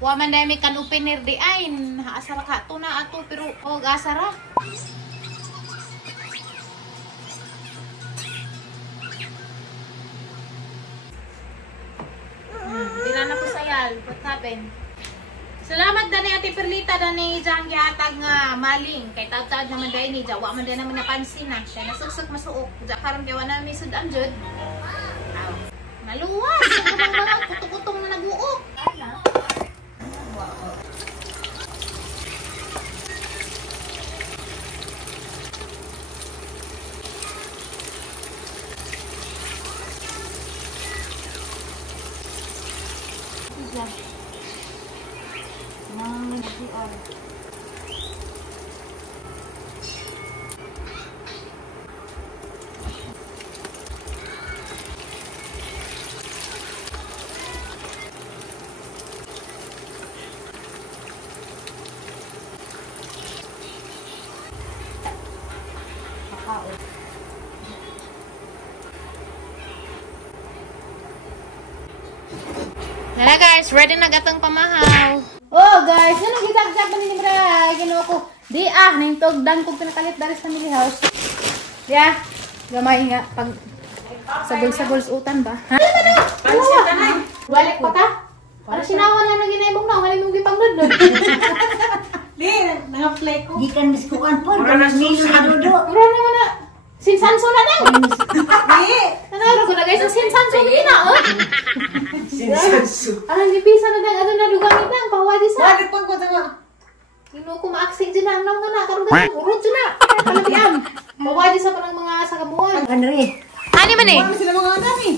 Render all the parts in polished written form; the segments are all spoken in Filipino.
Wa man dai mi kan opener di ain. Asara ka to na ato pero og asara. Dira na ko sayal. What happened? Salamat dani Ate Perlita dani jang gihatag nga maling kay tawtad naman dai ni jawa man dai naman napansin na kay nasuksok masuok ja karon kay wala mi sudan jud. Maluwas ang mga kutok-kutong na naguok. Hala guys, ready na gatong pamahaw. Oh guys, ano gitag-tag man ni Mara? Ginoo ko. Di ning tugdan ko pinakalit dari sa family house. Ya, gamay nga pag sagol-sagol utan ba? Ha? Pansit tanay. Balik pa ka? Para sinawan na ginaibong na, wala mong gipangnudnod. Di, nanga-play ko. Gikan miskuan po, milo na dudo. Ura naman na. Sinsanso na lang. Di. Nanalo ko na guys, ang sinsanso na kinaon. Sinsanso. Ang gipisa na lang, ano na dugang itang, pawadi sa. Wala pang ko tama. Ginoo ko maaksig dyan ang nang na, karoon ka urot dyan na. Palabian. Pawadi sa panang mga sakabuhan. Andre. Ani man eh? Wala sila mga dami.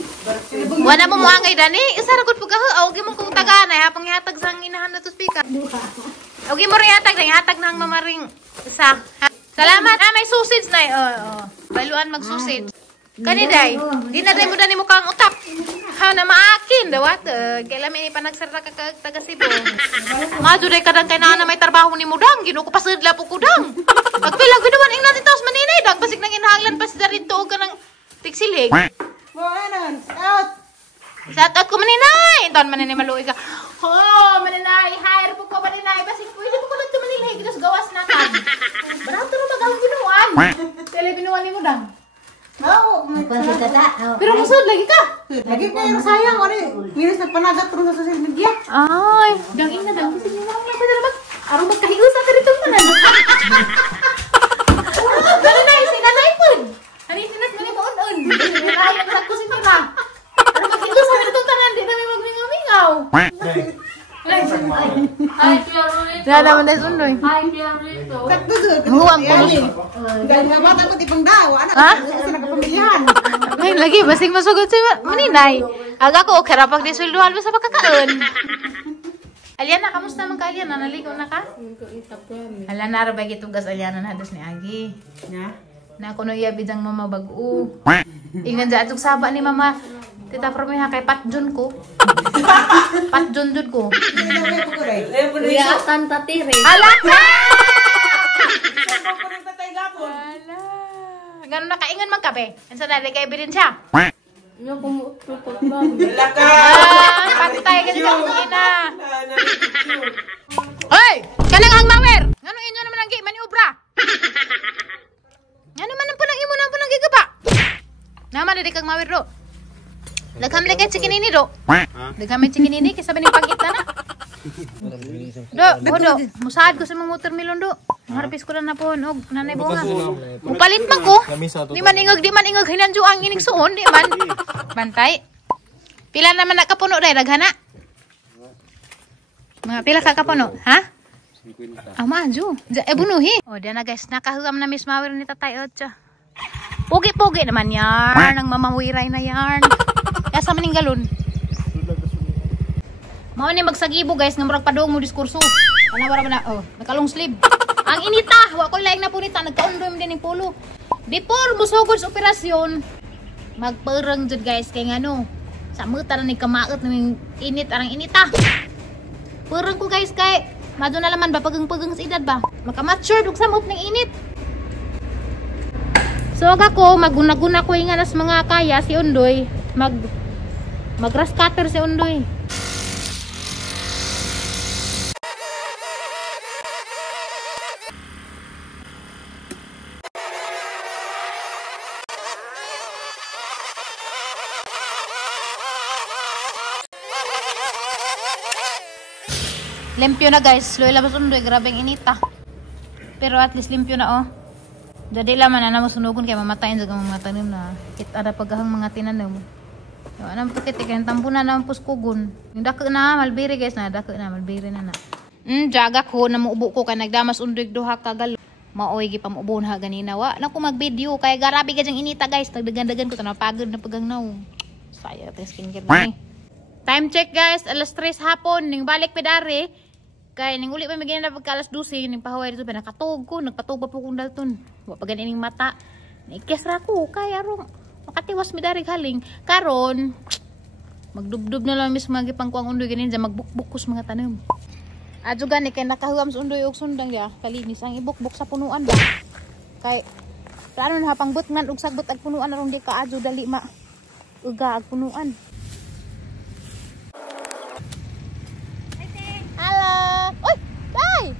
Wala mo muangay dani. Isa ra gud pagka awgi mo kung taganay hapang ihatag sang inahan na to speaker. Awgi mo rin ihatag nang mamaring isa. Salamat. May sausage na. Baluan mag-sausage. Kani day. Di na day mo dani mo kang utak. Ha na maakin dawat. Kailan may panagsarta ka taga Cebu. Madu day kadang kay na may trabaho ni mudang. Ginoo ko pasidla po kudang. Pagpila gud man ing natin taos maninay dag basig nang inhanglan pa si darito og kanang tiksilig. Mga nan, out. Shout out ko maninay. Inton maninay maluoy ka. Oh, maninay, hire po ko maninay. Basig pwede po ko lang tumanilhay ginos gawas na kan. Barato ra mag binuan. Tele binuan nimo dang. No, Pansit tata. Pero musod lagi ka. lagi kayo sayang ori. Minus nagpanagat terus sa social media. Ay, dang ina dang bisig mo lang pwede ra mag aron magkahigo sa karitong tanan. Maninay, sinanay pud. Hari sinas mani buon-on. Ay, nagkusin mo na. Aron magkahigo sa karitong tanan, di na may magmingaw-mingaw. Hi, Fiorito. Dada man dai sundoy. Hi, Fiorito. Sakto dud. Huwag ko. Dahil nga bata ko tipang daw, anak Ha? sa nagpamilyahan. Ngayon lagi, basig masugod si maninay. Aga ko, okay rapag di sulduhan mo sa pagkakaon. Aliana, kamusta man ka, Aliana? Naligo na ka? Ala, narabay gitugas, Aliana, na hados ni Agi. Ya. Na kuno iya bidang mama bagu. Ingan dyan, atong saba ni mama. Tita Promeha kay Patjun ko. Patjun jud ko. Kuya Atan Tatire. Ala ka! Ala. Ganun na kaingan man kape. Ansa na, kay ebidensya. Yung pumututot lang. Patay ka dito ang ina. Hoy! Kanang hangmawer! Ngano inyo naman ang maniobra? Ngano man ang punang imo na ang punang gigaba? Naman na di kang mawer do. Laghamli kay chikinini do. Laghamli chikinini kay sabi ning pangita na. Do, musaad ko sa mga watermelon do. Harapis ko na po og nanay bunga. Mupalit man ko. Di man ingog hinanjo ang ining suon di man. Bantay. Pila naman nakapuno dai daghana? Mga pila ka kapuno, ha? Maju. Bunuhi. Oh, dia na guys, nakahuam na Miss Mawir ni Tatay Ocha. Pogi-pogi naman yarn, ang mamawiray na yarn. Kaya sa maninggalon. Mao ni magsagibo guys, nga murag padung mo diskurso. Ana wala na, oh, nakalong sleeve. Ang inita, wa ko laing na punita, nagkaundoy mo din ng polo. Before musugod sa operasyon, magperang jud guys kay ngano. Sa muta na ni kamaot ning init arang inita. Perang ko guys kay mado na laman ba pagang-pagang sa edad ba? Maka-mature og samot ning init. So ako maguna-guna ko nga nas mga kaya si Undoy, mag grass cutter si Undoy. Limpyo na guys. Loy labas undoy. Grabe ang inita. Pero at least limpyo na oh. Jadi laman na masunugon kay mamatayin sa mga tanim na. Kita ada pagahang mga tinanim. So, anong pukit kay tampunan na puskugon. Yung dako na malbiri guys na. Dako na malbiri na na. Jaga ko na muubo ko kay nagdamas undoy duha ka galo. Maoy gi pamuubon ha ganina wa. Na ko mag-video kay garabi gadyang inita guys. Nagdagan-dagan ko tanang pagod na pagangnaw. Saya test skincare ni. Time check guys, alas 3 hapon ning balik pedare. Kay ning uli pa magina na pagka alas 12 ning pahaway dito nakatug ko, nagpatug pa po kung dalton. Wa pa ganing mata. Nikes ra ko kay arong makatiwas midari galing. Karon magdubdub na lang mis mga pangkuang undoy ganin sa magbukbukos mga tanom. Adyo gani kay nakahuam sa undoy og sundang dia, kalinis ang ibukbuk sa punuan ba. Kay plano na hapang butngan og sagbot ag punuan aron di ka adyo dali ma uga ag punuan. Halo. Oy, bye.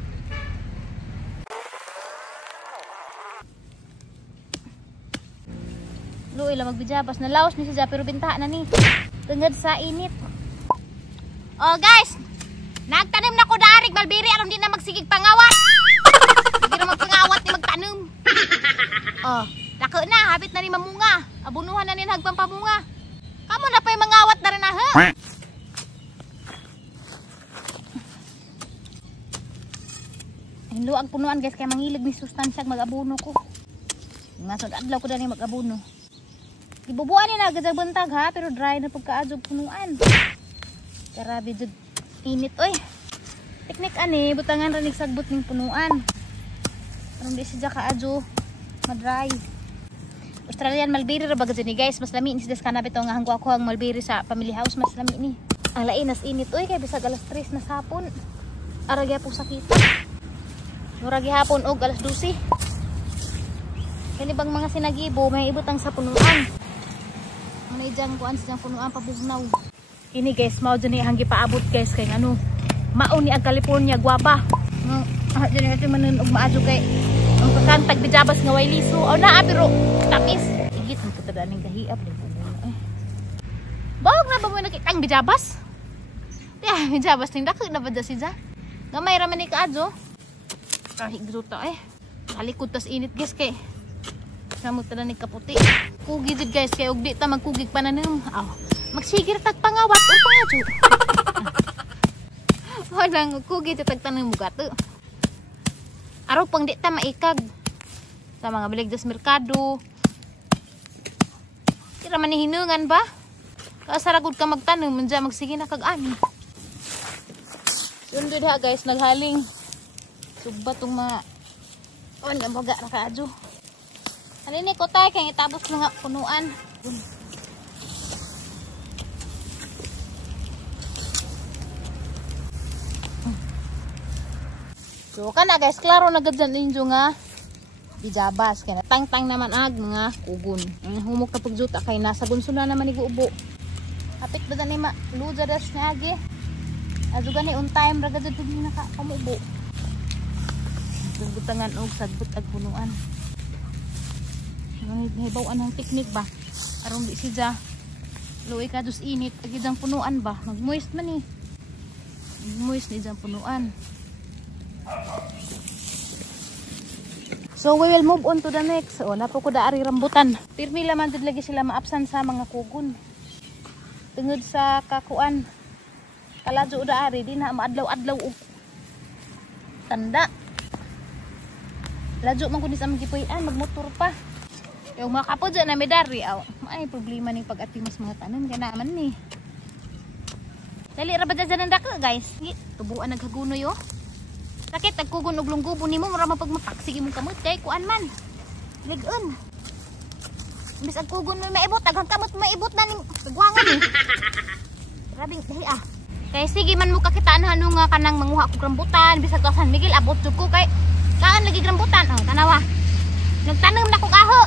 Luoy lang magbijabas na laos ni siya pero bintahan na ni. Tungod sa init. Oh guys, nagtanim na ko darig balbiri aron di na magsigig pangawat. Di na magpangawat ni magtanim. Oh, dako na habit na ni mamunga. Abunuhan na ni hagpang pamunga. Kamo na pay mangawat na rin ha. Hinlo ang punuan guys kay mangilig ni sustansya mag-abuno ko. Nga sud adlaw ko dani mag-abuno. Ibubuan ni na gajag buntag ha pero dry na pagkaadjog punuan. Grabe jud init oy. Teknik ani butangan ra nig sagbot ning punuan. Aron di siya kaadjo ma-dry. Australian mulberry ra bagay ni guys, mas lami ni siya kana bitaw nga hangko ako ang mulberry sa family house mas lami ni. Ang lain nas init oy kay bisag alas 3 na sapon. Aragya po sakita. Murag gihapon og alas 12. Kani bang mga sinagibo may ibutang sa punuan. Ano ijang kuan sa punuan pabugnaw. Ini guys mao jud ni ang gipaabot guys kay ano. Mao ni ang California guwapa. Jud ni manen og maadyo kay ang kakantag bijabas nga way liso. Aw naa pero tamis. Igit ang katadaning gahiap din punuan. Bawag na ba mo nakitang bijabas? Ya, bijabas ning dako na ba da siya? Gamay ra man ni kaadyo. Kahit gruta eh. Kalikod tas init guys kay samot na ni kaputi. Kugi jud guys kay og di ta magkugig pananim. Aw, magsigir tag pangawat o pangadyo. Walang kugi jud tag tanim mo gato. Araw pang di ta maikag sa mga baligdas merkado. Tira man ni hinungan ba? Kasaragod ka magtanim man dyan magsige na kag ani. Sundod ha guys naghaling. Suba tong mga on nga baga ra kaadyo. Ano ni ko tay kay itabos mga punuan. So kana guys klaro na gad ninyo nga bijabas kay natangtang naman ag mga kugon. Humok na pagjuta kay nasa gunsuna naman ni guubo. Hapit ba ni ma luja das ni agi. Azu gani on time ra gad pud naka pamubo. Butangan og sagbot ag punuan. Hibaw anong teknik ba? Aron di siya luoy ka dus init ag idang punuan ba? Mag-moist man ni. Mag-moist ni idang punuan. So we will move on to the next. O napo ko da ari rambutan. Pirmi laman jud lagi sila maapsan sa mga kugon. Tungod sa kakuan. Kaladyo da ari di na maadlaw-adlaw og tanda. Ladyo man kunis ang gipuy-an magmotor pa. Yung mga kapo dyan na medari aw. Ay problema ning pag-atimas mga tanom kay naman ni. Dali ra ba dyan ang dako guys? Tubuan naghagunoy oh. Sakit agkugon og lunggubo nimo mura man pag mapaksige mong kamot kay kuan man. Ligon. Bis agkugon mo maibot aghang kamot maibot na ning gwangan ni. Grabing dahi ah. Kay sige man mo kakitaan hanu nga kanang manguha og rambutan bisag San Miguel abot jud ko kay kaan lagi rambutan oh tanawa. Nagtanom na kog aho.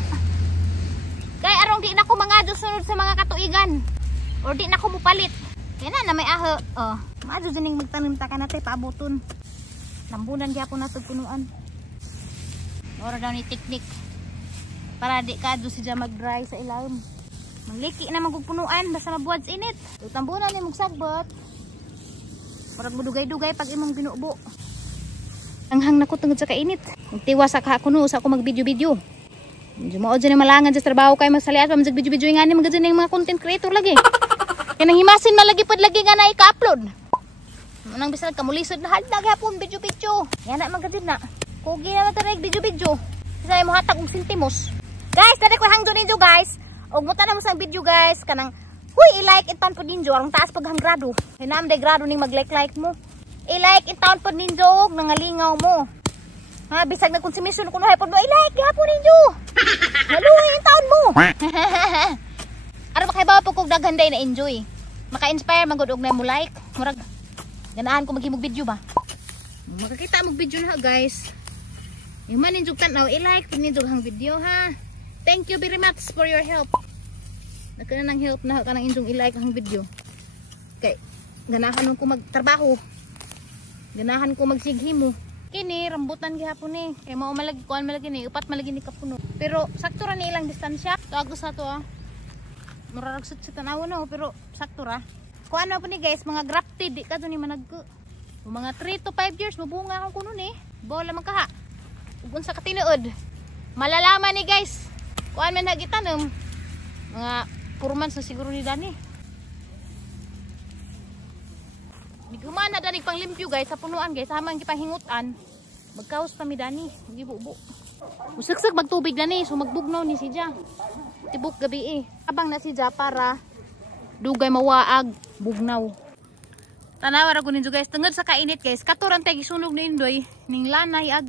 Kay arong di na ko mangadyo sunod sa mga katuigan. Or di na ko mupalit. Kaya na may aho. Oh, maadyo dining magtanim ta kanate paaboton. Lambunan gyapon nato punuan. Ora daw ni teknik para di kadto siya mag-dry sa ilalim. Mangliki na magpunuan basta mabuwad sa init. Tambunan ni mong sagbot. Murag mo dugay-dugay pag imong binubo. Anghang na ko tungod sa kainit. Magtiwas sa kuno sa ako mag-video-video. Medyo mao dyan na malangan sa trabaho kayo magsaliat pa mag-video-video nga ni mga dyan yung mga content creator lagi. Kaya nang himasin malagi pad lagi nga na ika-upload. Manang bisan kamulisod na haldag hapon video-video. Yan na mga dyan na. Kugi na matarig video-video. Kasi mo hatag og sentimos. Guys, dali ko hangdo ninyo guys. Og muta na mo sa video guys kanang huy i-like it po ninyo ang taas paghang grado. Hinam day grado ning mag-like mo. I-like it po ninyo nangalingaw mo. Ha bisag na konsumisyon kuno hay pod mo i-like gyapon ninyo. Naluhi in taon mo. Ara makaibaw po kog daghan day na enjoy. Maka-inspire magud og na mo like. Murag ganahan ko maghimog video ba. Makakita mo video na guys. Yung man ninyo tanaw i-like po ninyo ang video ha. Thank you very much for your help. Nagkana ng help na kanang inyong i-like ang video. Kay ganahan ko magtrabaho. Ganahan ko magsighimo. Kini rambutan gihapon ni. Kay mao malagi kuan malagi ni upat malagi ni kapuno. Pero sakto ra ni ilang distansya. Kago sa to ah. Murag sa tanaw no pero sakto ra. Kuan na po ni guys mga grafted di kadto ni managko. Mga 3 to 5 years mabunga akong kuno ni. Bola man kaha. Ug unsa ka tinuod. Malalaman ni guys. Kuan man hagitanom. Mga 4 months na siguro ni Dani. Gumana dani pang limpyo guys sa punuan guys samang gipahingutan. Magkaos pa mi Dani, gibubo. Usagsag magtubig Dani so magbugnaw ni si Ja. Tibok gabi eh. Abang na si Ja para dugay mawaag bugnaw. Tanawa ra ko ninyo guys tungod sa kainit guys. Katuran tay gisunog ni Indoy ning lanay ag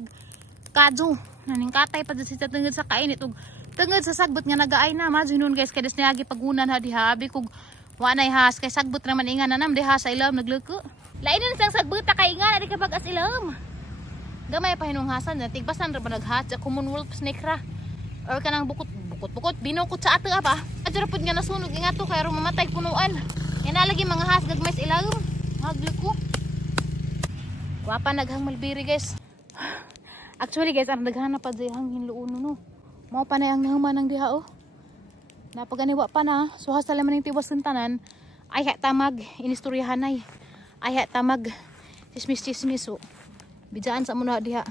kadyo. Naning katay pa sa tungod sa kainit ug tungod sa sagbot nga nagaay na majinon guys kay des niagi pagunan ha dihabi kog wa nay has kay sagbot naman ingan nanam diha sa ilam nagleuko. Lain na sang sagbot kay ingan adi kapag as ilam. Gamay pa hinunghasan na tigbasan ra ba naghat sa common wolf snake ra. Or kanang bukot binukot sa ato pa. Adyo ra pud nga nasunog ingato kay ro mamatay punuan. Yan lagi mga has gagmay sa ilam. Hagleuko. Wa pa naghang malbiri guys. Actually guys ang daghan pa di hang hinluuno no. Mao pa na ang nahuman ng diha oh. Napaganiwa pa na. So hasta laman ng tiwas ng tanan. Ay tamag inistoryahan ay. Ay tamag chismis so. Bijaan sa muna diha.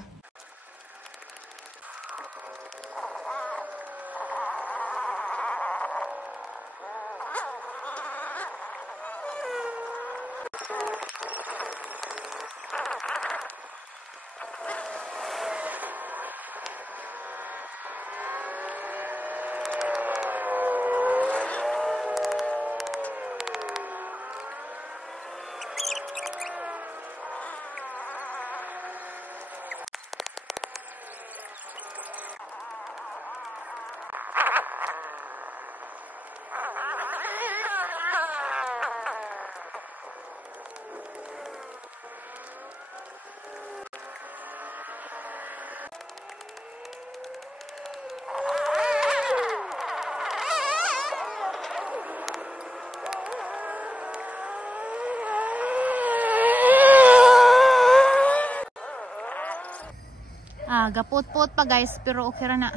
Gapot-pot pa guys pero okay ra na.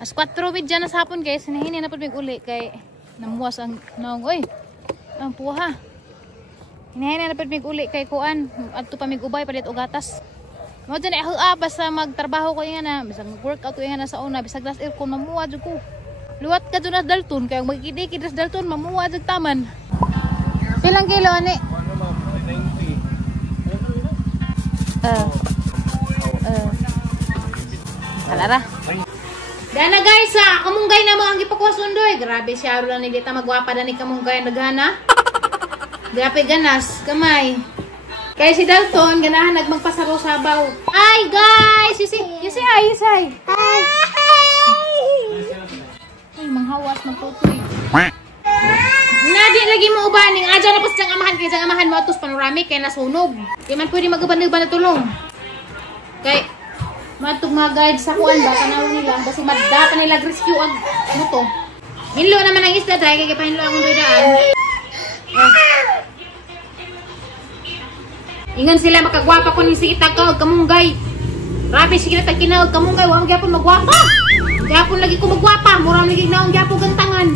As 4 bidya na sa hapon guys, hinahini na pud mig uli kay namuwas ang naong oy. Ang puha. Hinahini na pud mig uli kay kuan adto pa mig ubay palit og gatas. Mo dyan basta magtrabaho ko nga na, bisag mag-workout ko nga na sa una, bisag das aircon mamuwa jud ko. Luwat ka dun na Dalton kay magkidiki das Dalton mamuwa jud taman. Pilang kilo ani? 90. Kalara. Dana guys, kamunggay na mo ang gipakwas undoy. Grabe siya lang ni dita magwapa na ni kamunggay nagana. Grabe ganas, kamay. Kaya si Dalton ganahan nagmagpasaro sabaw. Hi guys, you say hi, you say. Hi. Ay, manghawas magtutoy. Nadi lagi mo ubaning adya na pas jang amahan kay jang amahan mo atos panoramic kay nasunog. Di man pwede magaban-ban na tulong. Kay matug mga guide sa kuan ba kanaw nila kasi madata nila rescue ang moto. Hinlo naman ang isda dai kay pahinlo ang daan. Ingon sila makagwapa ko ni sige tagaw kamunggay. Grabe sige na tagkinaw kamunggay wa gyapon magwapa. Gyapon lagi ko magwapa, mura lagi naong gyapon gantangan.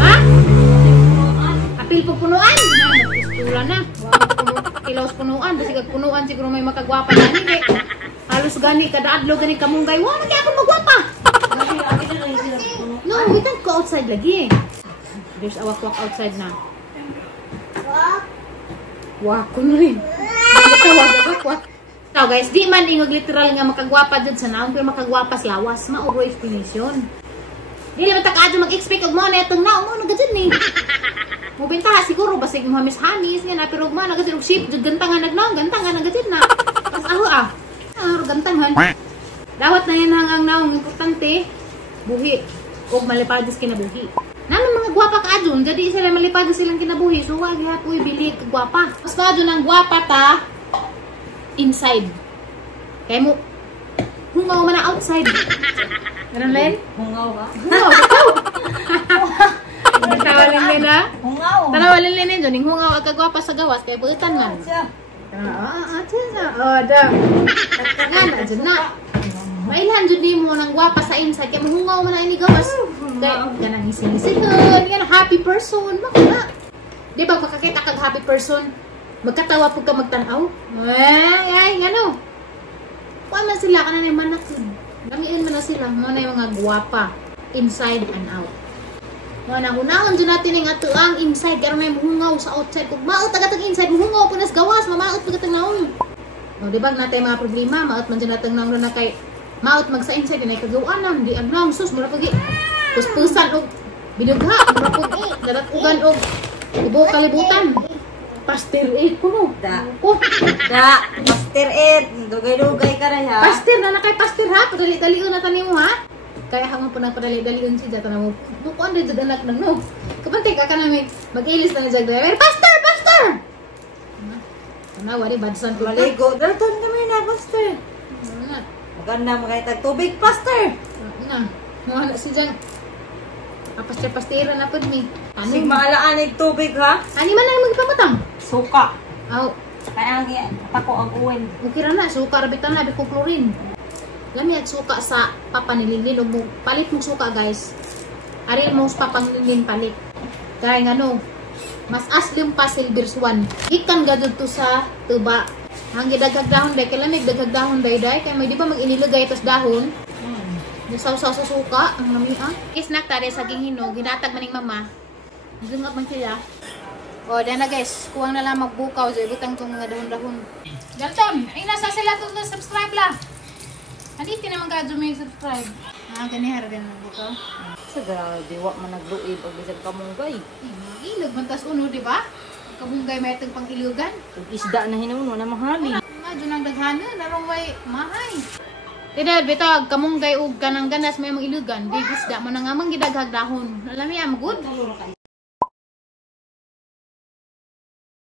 Ha? Apil pupunuan. kuan basi kag punuan siguro may makagwapa na ni. Halos gani kada adlaw gani kamunggay. Wa man kay ako magwapa. No, we can't go outside lagi. There's a walk outside na. Wak kun rin. Tawag ako. So guys, di man ingog literal nga makagwapa jud sa naon pero makagwapa sa lawas, mao ro explanation. Dili man ta kaadto mag-expect og mo na itong naon mo nagajud ni. Mo bentaha siguro basig mo hamis-hamis nga na pero man nagajud og ship jud gantangan nagnaon, gantangan nagajud na. Pas aho gantangan. Dawat na yan hangang naong importante, buhi og malipados kinabuhi. Naman mga gwapa kaadyon, jadi sila malipados silang kinabuhi, so wag hapoy bili ka gwapa. Mas kaadyon ang gwapa ta inside. Kaya mo hungaw man na outside. Ganun Len? Hungaw ka? Hungaw, ikaw. Tawalin Len ha? Hungaw. Tawalin Len yun, yung hungaw agka gwapa sa gawas, kaya bulitan man. Da. Nga na, dyan na. Mailhan dyan din mo ng gwapa sa inside, kaya mahungaw mo na ini gawas. Kaya ganang isin-isinon, yan, happy person. Baka na. Di ba, makakita kag happy person, magkatawa po ka magtanaw? Ay, ano? Kuha man sila, ka na na yung manakid. Langiin mo na sila, mo na yung mga gwapa, inside and out. Mga nakunahon dyan natin yung ato ang inside, kaya may mahungaw sa outside. Kung maot agatang inside, mahungaw po nas gawas, mamaot pagatang naon. O, diba natin mga problema, maot man dyan natin naon na kay, maot mag sa inside, yun ay kagawaan na, hindi agnaw, sus, mura pagi. Puspusan o, binugha, mura pagi, daratugan o, ibo kalibutan. Pastir 8 ko no. Da. Ko. Da. Pastir 8. Dugay-dugay ka rin ha. Pastir na nakay pastir ha. Padali-dalion na tanin mo ha. Kaya hamo po na padali-dalion siya. Tanang mo. Bukuan din dyan anak ng no. Kapantay ka ka namin. Mag-ilis na niya dyan. Pastor! Pastor! Wari, badsan ko. Maligo. Dalton kami na, pastor. Maganda makitag tubig, pastor. Mga si dyan. Pastir-pastira na po mi. Sigma alaanig tubig ha. Ani man lang magpamatang? Suka. Aw. Kaya ang tako ang uwin. Okay na, suka rabitan na, ko chlorine. Lami at suka sa papanilin o palit mong suka guys. Arin mo sa papanilin palit. Kaya nga no, mas aslim pa silver swan. Ikan gadod to sa tuba. Hanggang daghag dahon day, kailan nagdaghag dahon day. Kaya may di ba mag-inilagay tos dahon? Nasaw-saw sa suka, ang lami ah. Snack tari sa ginghinog, ginatag maning mama. Dungap man siya. O, dyan na guys, kuwang na lang magbukaw. So, ibutang itong mga dahon-dahon. Dalton, ay nasa sila ito na subscribe lang. Haliti naman ka may subscribe. Ganihar din ang bukaw. Sa grabe, wak man nagluib pag bisag kamunggay. Ilog, mantas uno, di ba? Kabunggay may itong pang ilugan. Pag isda na hinuno na mahali. Medyo nang daghana, narong may mahay. Tinad, bitag, kamunggay o ganang ganas may mga ilugan. Di isda mo na nga mang gidaghag dahon. Alam niya, magod.